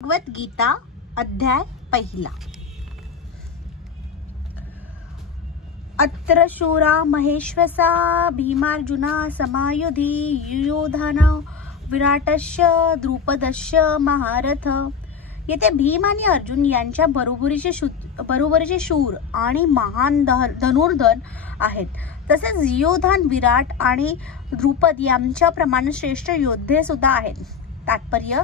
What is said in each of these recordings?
भगवत गीता अध्याय पहिला। अत्र शूरा महेश्वसा भीमार्जुना समायुधी युयोधन विराटस्य द्रुपदस्य महारथ। येथे भीम आणि अर्जुन यांच्या बरोबरीचे शूर आणि महान धनुर्धर आहेत। तसेच युयोधन विराट आणि द्रुपद यांच्याप्रमाणे श्रेष्ठ योद्धे सुद्धा आहेत। तात्पर्य,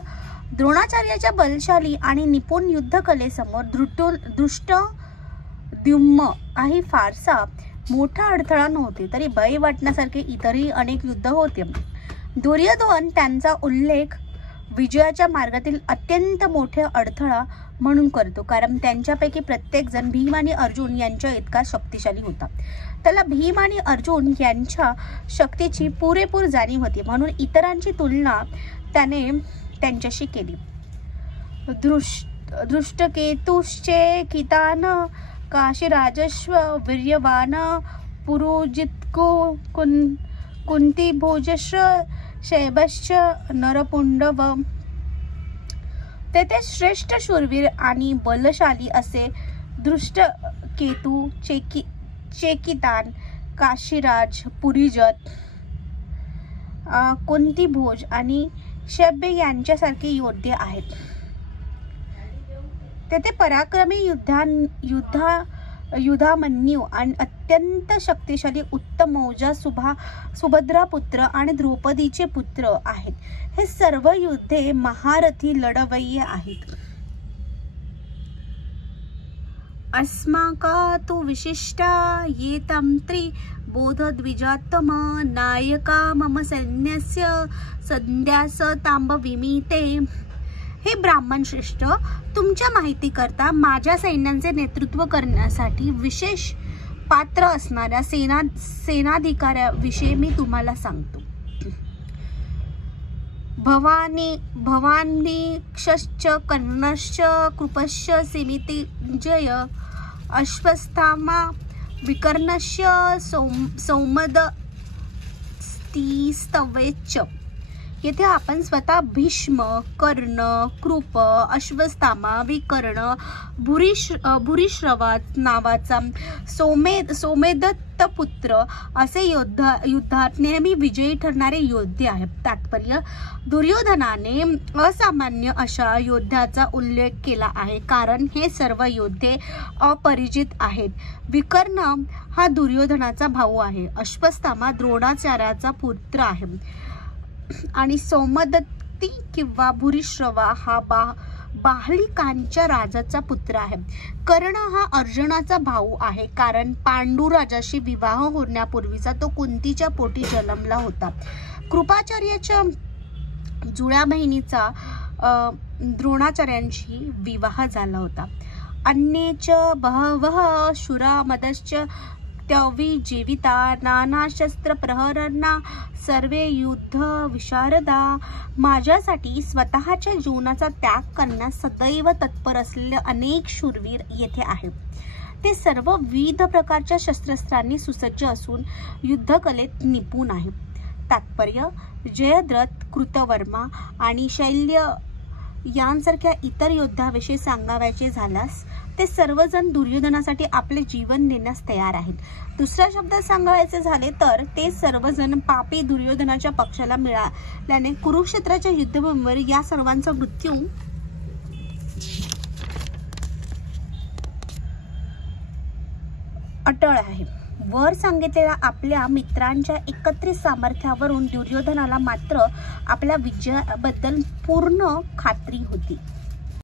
द्रोणाचार्याच्या बलशाली आणि निपुण युद्धकलेसमोर धृष्टद्युम्न ही फारसा मोठा अडथळा नव्हते, तरी भय वाटण्यासारखे इतरही अनेक युद्ध होते। दुर्योधन त्यांचा उल्लेख विजयाच्या मार्गातील अत्यंत मोठे अडथळा म्हणून करतो, कारण त्यांच्यापैकी प्रत्येक जण भीम आणि अर्जुन यांच्या इतका शक्तिशाली होता। त्याला भीम आणि अर्जुन यांच्या शक्तीची पुरेपूर जाणीव होती, म्हणून इतरांची तुलना त्याने त्यांच्याशी केली। दृष्टकेतुश्चे कितान काशीराजस्व वीर्यवान पुरुजित्को कुंतीभोजश्च शैबश्च नरपुंडव। तेथे श्रेष्ठ शूरवीर आणि बलशाली असे दृष्टकेतू, चेकितान, काशीराज, पुरीजत, कुंतीभोज आणि शैब्य यांच्यासारखे योद्धे आहेत। तेथे पराक्रमी युधामन्यू आणि अत्यंत शक्तिशाली उत्तमौजा, सुभद्रा पुत्र आणि द्रौपदीचे पुत्र आहेत। हे सर्व योद्धे महारथी लढवय्ये आहेत। अस्माका तु विशिष्टा ये तंत्री बोधद्विजात्तम नायका मम सैन्यस्य संध्यास तांबविमीते। हे ब्राह्मण श्रेष्ठ, तुमच्या माहिती करता माझ्या सैन्याचे नेतृत्व करण्यासाठी विशेष पात्र असणाऱ्या सेनाधिकाऱ्याविषयी मी तुम्हाला सांगतो। भवानीक्षश्च कर्णश्च कृपश्च सीमितिजय अश्वत्थामा विकर्णस्य सौमदस्तिस्तवेच्च। येथे आपण स्वतः भीष्म, कर्ण, कृप, अश्वत्थामा, विकर्ण, भूरिश्रवा नावाचा सोमेदत्त पुत्र असे युद्धात नेहमी विजयी ठरणारे योद्धे आहेत। तात्पर्य, दुर्योधनाने असामान्य अशा योद्ध्याचा उल्लेख केला आहे, कारण हे सर्व योद्धे अपरिचित आहेत। विकर्ण हा दुर्योधनाचा भाऊ आहे, अश्वत्थामा द्रोणाचार्याचा पुत्र आहे आणि सौमदत्ती किंवा भूरिश्रवा हा बाहलिकांच्या राजाचा पुत्र आहे। कर्ण हा अर्जुनाचा भाऊ आहे, कारण पांडुराजाशी विवाह होण्यापूर्वीचा तो कुंतीच्या पोटी जन्मला होता। कृपाचार्याच्या जुळ्या बहिणीचा द्रोणाचार्यांशी विवाह झाला होता। अन्येच बहवः शूरा मदश्च त्यवी जीविता नाना शस्त्र प्रहरणा सर्वे युद्ध विशारदा। माझ्यासाठी स्वतःच्या जीवनाचा त्याग करण्यास सदैव तत्पर असलेले अनेक शूरवीर येथे आहेत। ते सर्व विविध प्रकारच्या शस्त्रास्त्रांनी सुसज्ज असून युद्धकलेत निपुण आहेत। तात्पर्य, जयद्रथ, कृतवर्मा आणि शैल्य यांसारख्या इतर योद्ध्याविषयी सांगायचे झाल्यास ते सर्वजण दुर्योधनासाठी आपले जीवन देण्यास तयार आहेत। दुसऱ्या शब्दात सांगायचे झाले तर ते सर्वजण पापी दुर्योधनाच्या पक्षाला मिळाल्याने कुरुक्षेत्राच्या युद्धभूमीवर या सर्वांचा मृत्यू अटळ आहे। वर सांगितलेल्या आपल्या मित्रांच्या एकत्रित सामर्थ्यावरून दुर्योधनाला मात्र आपल्या विजयाबद्दल पूर्ण खात्री होती।